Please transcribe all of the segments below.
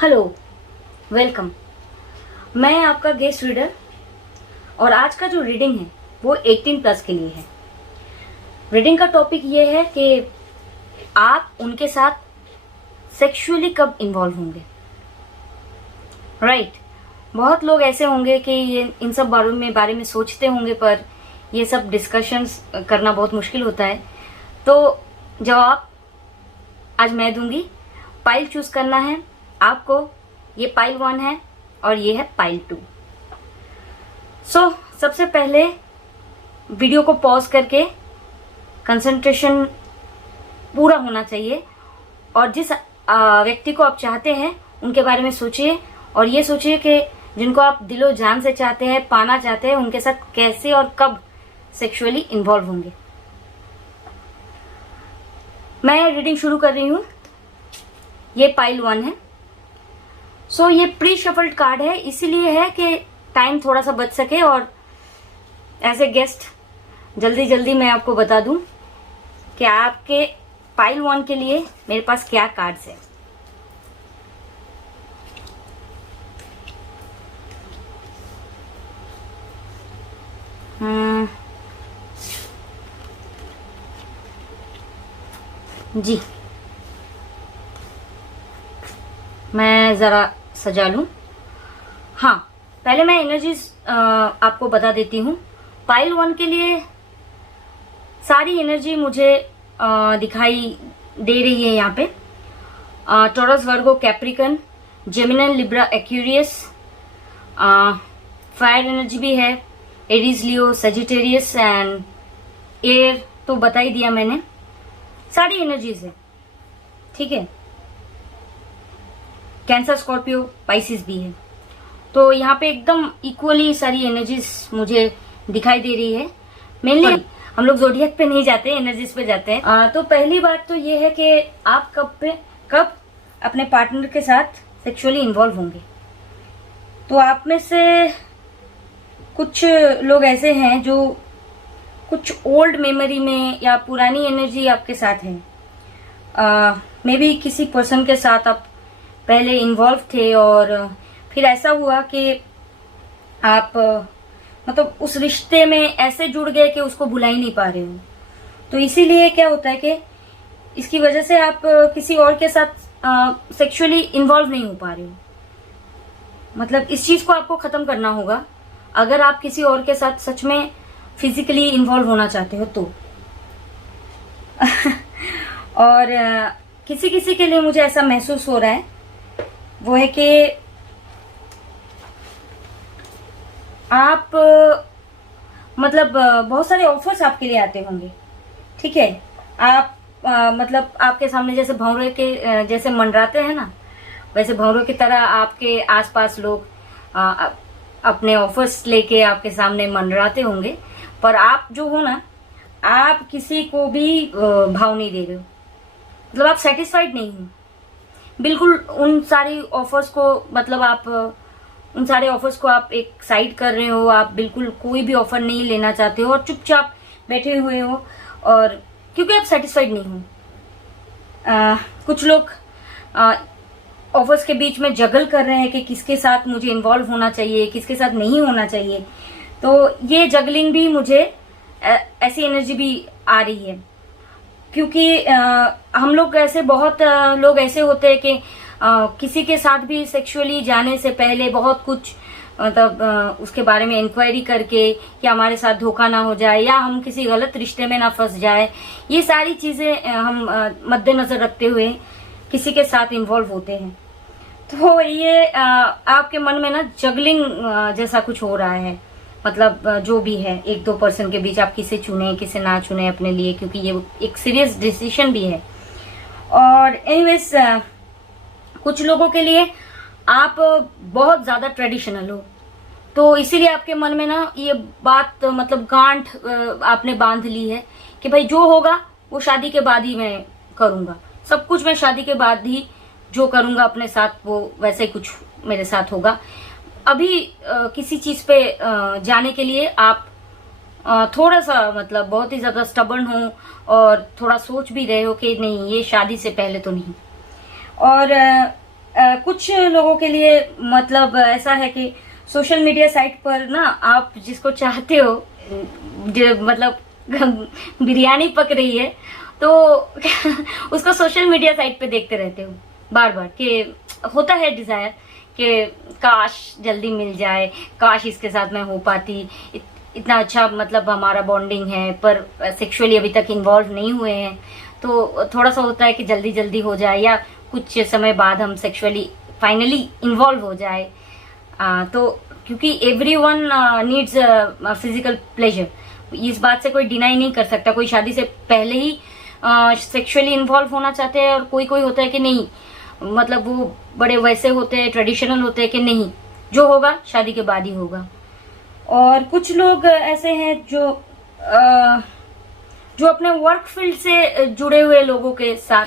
Hello, welcome. मैं आपका guest reader और आज का जो रीडिंग है वो 18 प्लस के लिए है। रीडिंग का टॉपिक ये है कि आप उनके साथ सेक्सुअली कब इन्वॉल्व होंगे। राइट। बहुत लोग ऐसे होंगे कि ये इन सब बारे में सोचते होंगे, पर ये सब डिस्कशंस करना बहुत मुश्किल होता है। तो जवाब आज मैं दूंगी। पाइल चूज करना है आपको। ये पाइल 1 है और ये है पाइल 2। सबसे पहले वीडियो को पॉज करके कंसंट्रेशन पूरा होना चाहिए और जिस व्यक्ति को आप चाहते हैं उनके बारे में सोचिए और ये सोचिए कि जिनको आप दिलो जान से चाहते हैं, पाना चाहते हैं, उनके साथ कैसे और कब सेक्सुअली इन्वॉल्व होंगे। मैं रीडिंग शुरू कर रही हूं। ये पाइल 1 है। ये प्री शफल्ड कार्ड है, इसीलिए है कि टाइम थोड़ा सा बच सके और एज ए गेस्ट जल्दी जल्दी मैं आपको बता दूं कि आपके पाइल 1 के लिए मेरे पास क्या कार्ड्स है। जी, मैं जरा सजा लूं। हाँ, पहले मैं एनर्जीज आपको बता देती हूँ। पाइल 1 के लिए सारी एनर्जी मुझे दिखाई दे रही है यहाँ पे। Taurus, Virgo, Capricorn, Gemini, Libra, Aquarius, fire energy भी है, Aries, Leo, Sagittarius and air तो बता ही दिया मैंने। सारी एनर्जीज है, ठीक है। कैंसर, स्कॉर्पियो, पाइसिस भी है। तो यहाँ पे एकदम इक्वली सारी एनर्जीज मुझे दिखाई दे रही है। मेनली हम लोग जोडियक पे नहीं जाते, एनर्जीज पे जाते हैं। तो पहली बात तो ये है कि आप कब अपने पार्टनर के साथ सेक्सुअली इन्वॉल्व होंगे। तो आप में से कुछ लोग ऐसे हैं जो कुछ ओल्ड मेमोरी में या पुरानी एनर्जी आपके साथ है। मे बी किसी पर्सन के साथ आप पहले इन्वॉल्व थे और फिर ऐसा हुआ कि आप मतलब उस रिश्ते में ऐसे जुड़ गए कि उसको भुला ही नहीं पा रहे हो। तो इसीलिए क्या होता है कि इसकी वजह से आप किसी और के साथ सेक्सुअली इन्वॉल्व नहीं हो पा रहे हो। मतलब इस चीज को आपको खत्म करना होगा अगर आप किसी और के साथ सच में फिजिकली इन्वॉल्व होना चाहते हो तो। और किसी किसी के लिए मुझे ऐसा महसूस हो रहा है, वो है कि आप मतलब बहुत सारे ऑफर्स आपके लिए आते होंगे, ठीक है। आप मतलब आपके सामने जैसे भंवरे के जैसे मंडराते हैं ना, वैसे भंवरों की तरह आपके आसपास लोग अपने ऑफर्स लेके आपके सामने मंडराते होंगे, पर आप जो हो ना, आप किसी को भी भाव नहीं दे रहे हो। मतलब आप सेटिस्फाइड नहीं हो बिल्कुल उन सारी ऑफर्स को। मतलब आप उन सारे ऑफर्स को आप एक साइड कर रहे हो। आप बिल्कुल कोई भी ऑफर नहीं लेना चाहते हो और चुपचाप बैठे हुए हो, और क्योंकि आप सेटिस्फाइड नहीं हो। कुछ लोग ऑफर्स के बीच में जगल कर रहे हैं कि किसके साथ मुझे इन्वॉल्व होना चाहिए, किसके साथ नहीं होना चाहिए। तो ये जगलिंग भी मुझे ऐसी एनर्जी भी आ रही है, क्योंकि हम लोग ऐसे बहुत लोग ऐसे होते हैं कि किसी के साथ भी सेक्सुअली जाने से पहले बहुत कुछ मतलब उसके बारे में इंक्वायरी करके कि हमारे साथ धोखा ना हो जाए या हम किसी गलत रिश्ते में ना फंस जाए, ये सारी चीजें हम मद्देनजर रखते हुए किसी के साथ इन्वॉल्व होते हैं। तो ये आपके मन में ना जगलिंग जैसा कुछ हो रहा है। मतलब जो भी है, 1-2 पर्सन के बीच आप किसे चुने किसे ना चुने अपने लिए, क्योंकि ये एक सीरियस डिसीजन भी है। और एनीवेज कुछ लोगों के लिए आप बहुत ज्यादा ट्रेडिशनल हो, तो इसीलिए आपके मन में ना ये बात मतलब गांठ आपने बांध ली है कि भाई जो होगा वो शादी के बाद ही मैं करूंगा। सब कुछ मैं शादी के बाद ही जो करूंगा अपने साथ वो वैसे ही कुछ मेरे साथ होगा। अभी किसी चीज पे जाने के लिए आप थोड़ा सा मतलब बहुत ही ज्यादा स्टबर्न हो और थोड़ा सोच भी रहे हो कि नहीं, ये शादी से पहले तो नहीं। और कुछ लोगों के लिए मतलब ऐसा है कि सोशल मीडिया साइट पर ना आप जिसको चाहते हो, जो मतलब बिरयानी पक रही है तो उसको सोशल मीडिया साइट पे देखते रहते हो बार बार, कि होता है डिजायर कि काश जल्दी मिल जाए, काश इसके साथ मैं हो पाती, इतना अच्छा मतलब हमारा बॉन्डिंग है, पर सेक्सुअली अभी तक इन्वॉल्व नहीं हुए हैं, तो थोड़ा सा होता है कि जल्दी जल्दी हो जाए या कुछ समय बाद हम सेक्सुअली फाइनली इन्वॉल्व हो जाए। तो क्योंकि एवरीवन नीड्स फिजिकल प्लेजर, इस बात से कोई डिनाई नहीं कर सकता। कोई शादी से पहले ही सेक्सुअली इन्वॉल्व होना चाहते हैं और कोई कोई होता है कि नहीं, मतलब वो बड़े वैसे होते हैं, ट्रेडिशनल होते हैं कि नहीं, जो होगा शादी के बाद ही होगा। और कुछ लोग ऐसे हैं जो अपने वर्क फील्ड से जुड़े हुए लोगों के साथ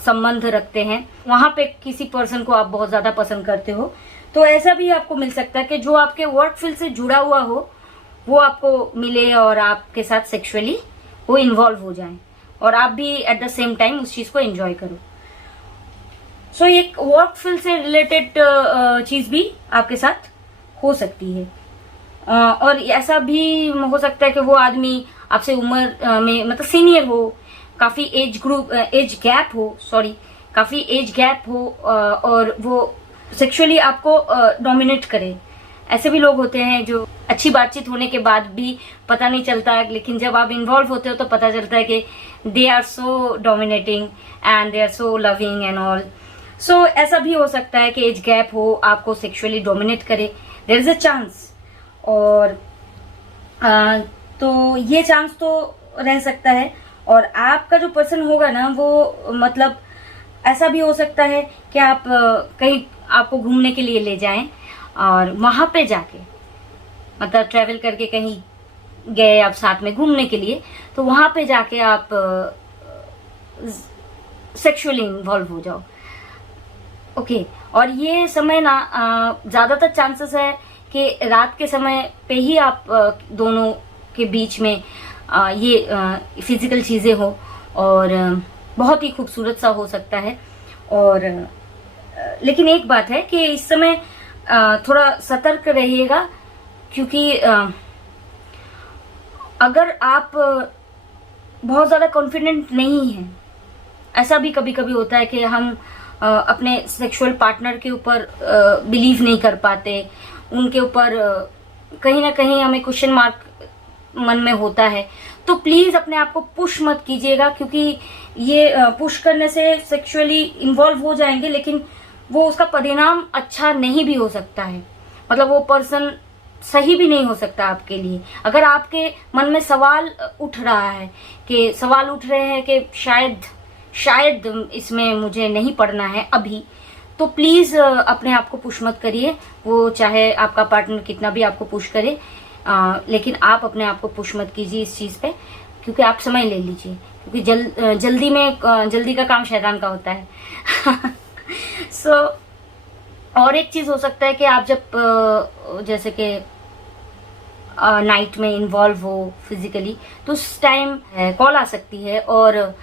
संबंध रखते हैं, वहां पे किसी पर्सन को आप बहुत ज्यादा पसंद करते हो, तो ऐसा भी आपको मिल सकता है कि जो आपके वर्क फील्ड से जुड़ा हुआ हो वो आपको मिले और आपके साथ सेक्सुअली वो इन्वॉल्व हो जाए और आप भी एट द सेम टाइम उस चीज को एंजॉय करो। सो एक वर्क फील्ड से रिलेटेड चीज भी आपके साथ हो सकती है। और ऐसा भी हो सकता है कि वो आदमी आपसे उम्र में मतलब सीनियर हो, काफी एज गैप हो और वो सेक्सुअली आपको डोमिनेट करे। ऐसे भी लोग होते हैं जो अच्छी बातचीत होने के बाद भी पता नहीं चलता है, लेकिन जब आप इन्वॉल्व होते हो तो पता चलता है कि they are so dominating and they are so loving and all. So ऐसा भी हो सकता है कि एज गैप हो, आपको सेक्सुअली डोमिनेट करे, देयर इज अ चांस। और तो ये चांस तो रह सकता है। और आपका जो पर्सन होगा ना वो मतलब ऐसा भी हो सकता है कि आप कहीं आपको घूमने के लिए ले जाएं और वहां पे जाके मतलब ट्रैवल करके कहीं गए आप साथ में घूमने के लिए, तो वहां पे जाके आप सेक्सुअली इन्वॉल्व हो जाओ। ओके। और ये समय ना ज्यादातर चांसेस है कि रात के समय पे ही आप दोनों के बीच में ये फिजिकल चीजें हो और बहुत ही खूबसूरत सा हो सकता है। और लेकिन एक बात है कि इस समय थोड़ा सतर्क रहिएगा, क्योंकि अगर आप बहुत ज्यादा कॉन्फिडेंट नहीं हैं, ऐसा भी कभी कभी होता है कि हम अपने सेक्सुअल पार्टनर के ऊपर बिलीव नहीं कर पाते, उनके ऊपर कहीं ना कहीं हमें क्वेश्चन मार्क मन में होता है, तो प्लीज अपने आप को पुश मत कीजिएगा, क्योंकि ये पुश करने से सेक्सुअली इन्वॉल्व हो जाएंगे लेकिन वो उसका परिणाम अच्छा नहीं भी हो सकता है, मतलब वो पर्सन सही भी नहीं हो सकता आपके लिए। अगर आपके मन में सवाल उठ रहा है कि शायद इसमें मुझे नहीं पढ़ना है अभी, तो प्लीज अपने आप को पुश मत करिए। वो चाहे आपका पार्टनर कितना भी आपको पुश करे, लेकिन आप अपने आप को पुश मत कीजिए इस चीज पे, क्योंकि आप समय ले लीजिए, क्योंकि जल्दी का काम शैतान का होता है। सो और एक चीज हो सकता है कि आप जब जैसे कि नाइट में इन्वॉल्व हो फिजिकली, तो उस टाइम कॉल आ सकती है और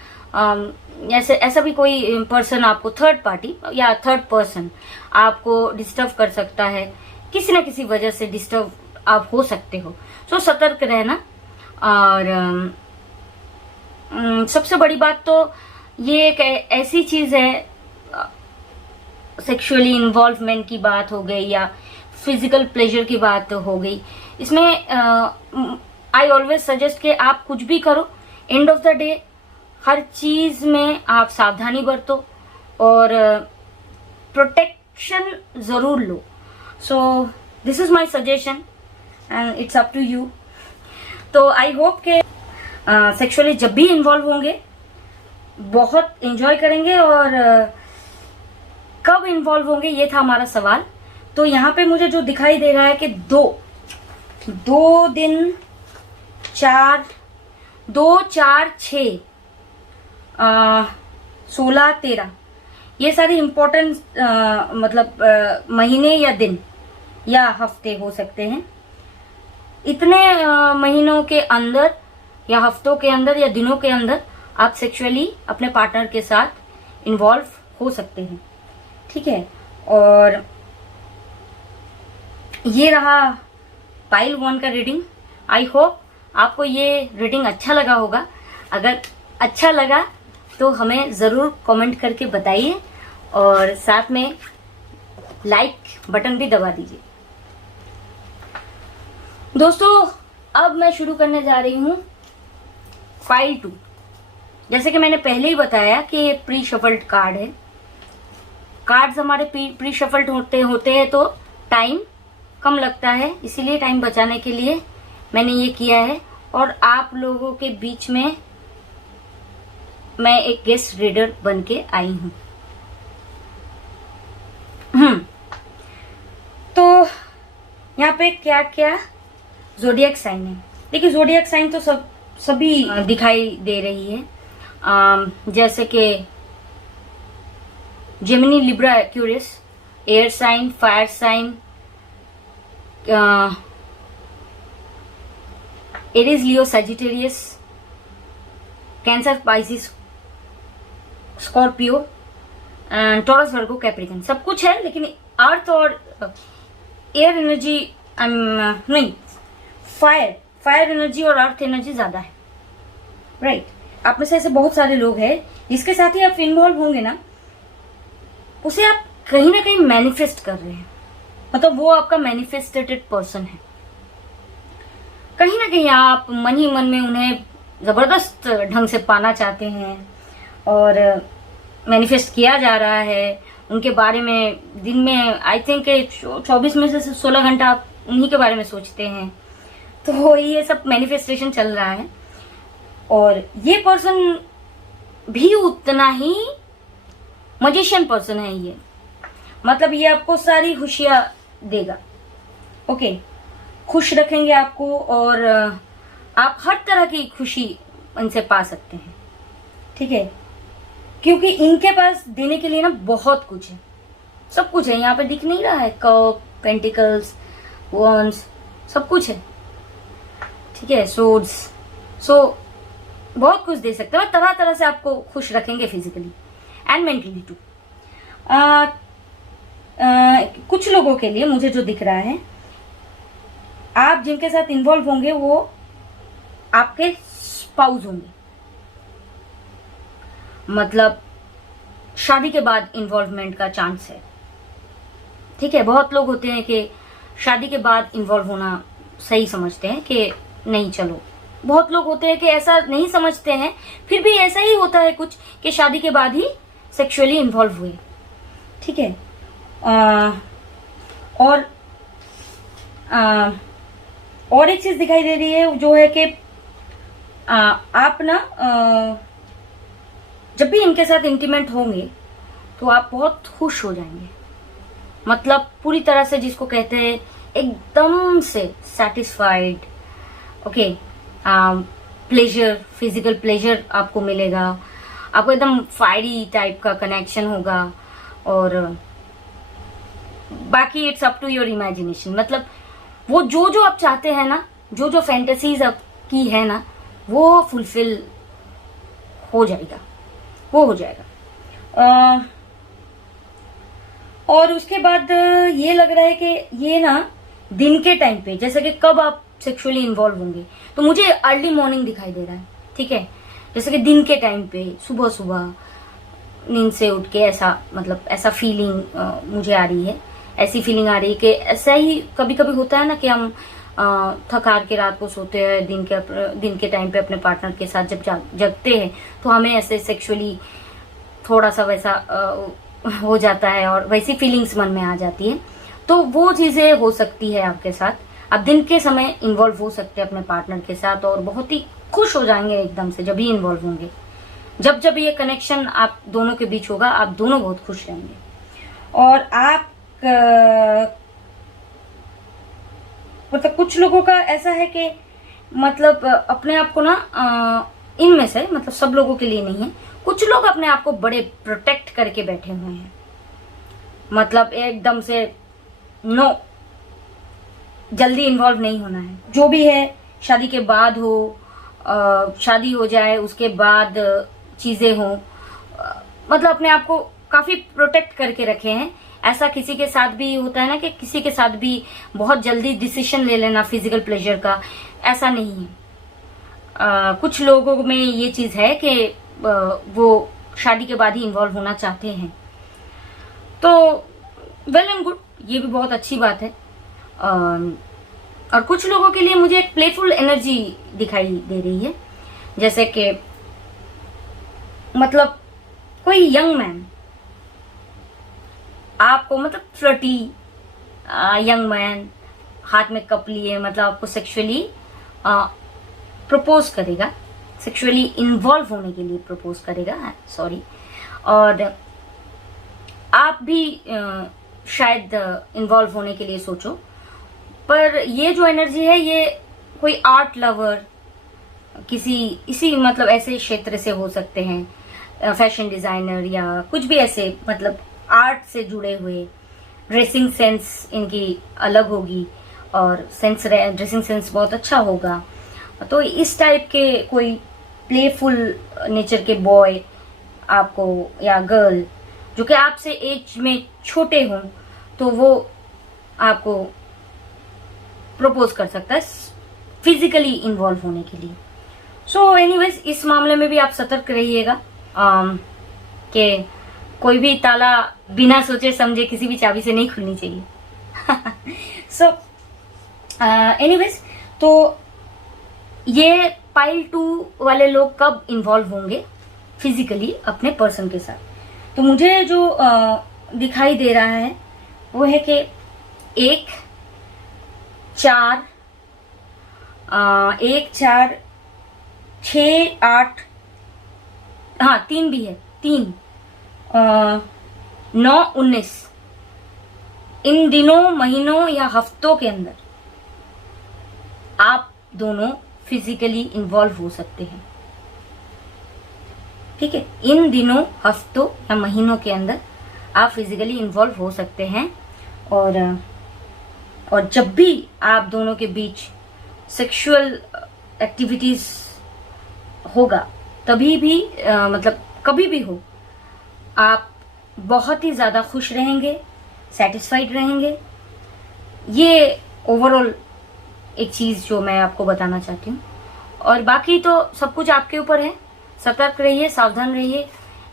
ऐसा भी कोई पर्सन आपको थर्ड पार्टी या थर्ड पर्सन आपको डिस्टर्ब कर सकता है, किसी न किसी वजह से डिस्टर्ब आप हो सकते हो। सो सतर्क रहना। और सबसे बड़ी बात तो ये एक ऐसी चीज है, सेक्सुअली इन्वॉल्वमेंट की बात हो गई या फिजिकल प्लेजर की बात हो गई, इसमें आई ऑलवेज सजेस्ट कि आप कुछ भी करो, एंड ऑफ द डे हर चीज में आप सावधानी बरतो और प्रोटेक्शन जरूर लो। So this is my suggestion and it's up to you. तो आई होप के सेक्सुअली जब भी इन्वॉल्व होंगे बहुत एंजॉय करेंगे। और कब इन्वॉल्व होंगे ये था हमारा सवाल। तो यहाँ पे मुझे जो दिखाई दे रहा है कि 2 दिन 2, 4, 6, 16, 13 ये सारे इम्पोर्टेंट मतलब महीने या दिन या हफ्ते हो सकते हैं। इतने महीनों के अंदर या हफ्तों के अंदर या दिनों के अंदर आप सेक्सुअली अपने पार्टनर के साथ इन्वॉल्व हो सकते हैं। ठीक है। और ये रहा पाइल 1 का रीडिंग। आई होप आपको ये रीडिंग अच्छा लगा होगा। अगर अच्छा लगा तो हमें ज़रूर कमेंट करके बताइए और साथ में लाइक बटन भी दबा दीजिए। दोस्तों अब मैं शुरू करने जा रही हूँ फाइल 2। जैसे कि मैंने पहले ही बताया कि ये प्री शफल्ड कार्ड है। कार्ड्स हमारे प्री शफल्ड होते हैं तो टाइम कम लगता है, इसीलिए टाइम बचाने के लिए मैंने ये किया है। और आप लोगों के बीच में मैं एक गेस्ट रीडर बन के आई हूं। तो यहाँ पे क्या क्या ज़ोडिएक साइन है। देखिए ज़ोडिएक साइन तो सभी दिखाई दे रही है, जैसे कि Gemini, Libra, Aquarius, air sign, fire sign, Aries, Leo, Sagittarius, Cancer, Pisces, Scorpio, Taurus, Virgo, Capricorn, सब कुछ है। लेकिन अर्थ और एयर एनर्जी नहीं, फायर एनर्जी और अर्थ एनर्जी ज्यादा है, राइट। आप में से ऐसे बहुत सारे लोग हैं जिसके साथ ही आप इन्वॉल्व होंगे ना, उसे आप कहीं ना कहीं मैनिफेस्ट कर रहे हैं। मतलब वो आपका मैनिफेस्टेटेड पर्सन है। कहीं ना कहीं आप मन ही मन में उन्हें जबरदस्त ढंग से पाना चाहते हैं और मैनिफेस्ट किया जा रहा है उनके बारे में। दिन में आई थिंक 24 में से 16 घंटा आप उन्हीं के बारे में सोचते हैं। तो ये सब मैनिफेस्टेशन चल रहा है और ये पर्सन भी उतना ही मजिशियन पर्सन है। ये मतलब ये आपको सारी खुशियां देगा, ओके, खुश रखेंगे आपको और आप हर तरह की खुशी इनसे पा सकते हैं, ठीक है। क्योंकि इनके पास देने के लिए ना बहुत कुछ है, सब कुछ है। यहाँ पे दिख नहीं रहा है, कप, पेंटिकल्स, वॉन्ड्स, सब कुछ है, ठीक है, सोर्ड्स। सो बहुत कुछ दे सकते हो, तरह तरह से आपको खुश रखेंगे फिजिकली एंड मेंटली टू। कुछ लोगों के लिए मुझे जो दिख रहा है, आप जिनके साथ इन्वॉल्व होंगे वो आपके स्पाउस होंगे। मतलब शादी के बाद इन्वॉल्वमेंट का चांस है, ठीक है। बहुत लोग होते हैं कि शादी के बाद इन्वॉल्व होना सही समझते हैं कि नहीं चलो। बहुत लोग होते हैं कि ऐसा नहीं समझते हैं, फिर भी ऐसा ही होता है कुछ कि शादी के बाद ही सेक्सुअली इन्वॉल्व हुए, ठीक है। और एक चीज दिखाई दे रही है जो है कि आप ना जब भी इनके साथ इंटीमेट होंगे तो आप बहुत खुश हो जाएंगे। मतलब पूरी तरह से, जिसको कहते हैं एकदम से satisfied, okay. Pleasure, physical pleasure आपको मिलेगा, आपको एकदम फायरी टाइप का कनेक्शन होगा। और बाकी it's up to your imagination. मतलब वो जो आप चाहते हैं ना, जो फैंटेसीज आपकी है ना, वो फुलफिल हो जाएगा, वो हो जाएगा। और उसके बाद ये लग रहा है कि ये ना दिन के टाइम पे, जैसे कि कब आप सेक्सुअली इन्वॉल्व होंगे, तो मुझे अर्ली मॉर्निंग दिखाई दे रहा है, ठीक है। जैसे कि दिन के टाइम पे सुबह सुबह नींद से उठ के ऐसा, मतलब ऐसा फीलिंग मुझे आ रही है। ऐसी फीलिंग आ रही है कि ऐसा ही कभी कभी होता है ना कि हम थक हार के रात को सोते हैं, दिन के टाइम पे अपने पार्टनर के साथ जब जगते हैं तो हमें ऐसे सेक्सुअली थोड़ा सा वैसा हो जाता है और वैसी फीलिंग्स मन में आ जाती है। तो वो चीजें हो सकती है आपके साथ। आप दिन के समय इन्वॉल्व हो सकते हैं अपने पार्टनर के साथ और बहुत ही खुश हो जाएंगे एकदम से जब भी इन्वॉल्व होंगे। जब ये कनेक्शन आप दोनों के बीच होगा, आप दोनों बहुत खुश रहेंगे। और आप मतलब कुछ लोगों का ऐसा है कि मतलब अपने आप को ना इनमें से, मतलब सब लोगों के लिए नहीं है, कुछ लोग अपने आप को बड़े प्रोटेक्ट करके बैठे हुए हैं। मतलब एकदम से नो, जल्दी इन्वॉल्व नहीं होना है। जो भी है शादी के बाद हो, शादी हो जाए उसके बाद चीजें हो, मतलब अपने आप को काफी प्रोटेक्ट करके रखे हैं। ऐसा किसी के साथ भी होता है ना कि किसी के साथ भी बहुत जल्दी डिसीजन ले लेना फिजिकल प्लेजर का, ऐसा नहीं है। कुछ लोगों में ये चीज है कि वो शादी के बाद ही इन्वॉल्व होना चाहते हैं, तो वेल एंड गुड, ये भी बहुत अच्छी बात है। और कुछ लोगों के लिए मुझे एक प्लेफुल एनर्जी दिखाई दे रही है, जैसे कि मतलब कोई यंग मैन आपको, मतलब फ्लर्टी यंग मैन हाथ में कप लिए, मतलब आपको सेक्सुअली प्रपोज करेगा, सेक्सुअली इन्वॉल्व होने के लिए प्रपोज करेगा, सॉरी। और आप भी शायद इन्वॉल्व होने के लिए सोचो, पर ये जो एनर्जी है ये कोई आर्ट लवर, किसी इसी मतलब ऐसे क्षेत्र से हो सकते हैं, फैशन डिजाइनर या कुछ भी ऐसे, मतलब आर्ट से जुड़े हुए। ड्रेसिंग सेंस इनकी अलग होगी और ड्रेसिंग सेंस बहुत अच्छा होगा। तो इस टाइप के कोई प्लेफुल नेचर के बॉय आपको या गर्ल जो कि आपसे एज में छोटे हों, तो वो आपको प्रपोज कर सकता है फिजिकली इन्वॉल्व होने के लिए। सो एनीवेज, इस मामले में भी आप सतर्क रहिएगा कि कोई भी ताला बिना सोचे समझे किसी भी चाबी से नहीं खुलनी चाहिए। सो एनीवेज, तो ये पाइल 2 वाले लोग कब इन्वॉल्व होंगे फिजिकली अपने पर्सन के साथ? तो मुझे जो दिखाई दे रहा है वो है कि 1, 4, 6, 8, हाँ 3 भी है, 3, 9, 19, इन दिनों, महीनों या हफ्तों के अंदर आप दोनों फिजिकली इन्वॉल्व हो सकते हैं। ठीक है, इन दिनों, हफ्तों या महीनों के अंदर आप फिजिकली इन्वॉल्व हो सकते हैं। और जब भी आप दोनों के बीच सेक्सुअल एक्टिविटीज होगा, तभी भी मतलब कभी भी हो, आप बहुत ही ज्यादा खुश रहेंगे, सेटिस्फाइड रहेंगे। ये ओवरऑल एक चीज जो मैं आपको बताना चाहती हूँ। और बाकी तो सब कुछ आपके ऊपर है। सतर्क रहिए, सावधान रहिए।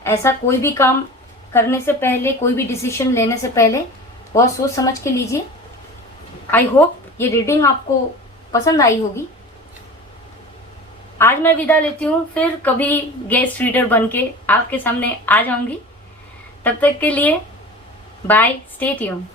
ऐसा कोई भी काम करने से पहले, कोई भी डिसीजन लेने से पहले बहुत सोच समझ के लीजिए। आई होप ये रीडिंग आपको पसंद आई होगी। आज मैं विदा लेती हूँ, फिर कभी गेस्ट रीडर बन के आपके सामने आ जाऊंगी। तब तक के लिए बाय, स्टे ट्यून्ड।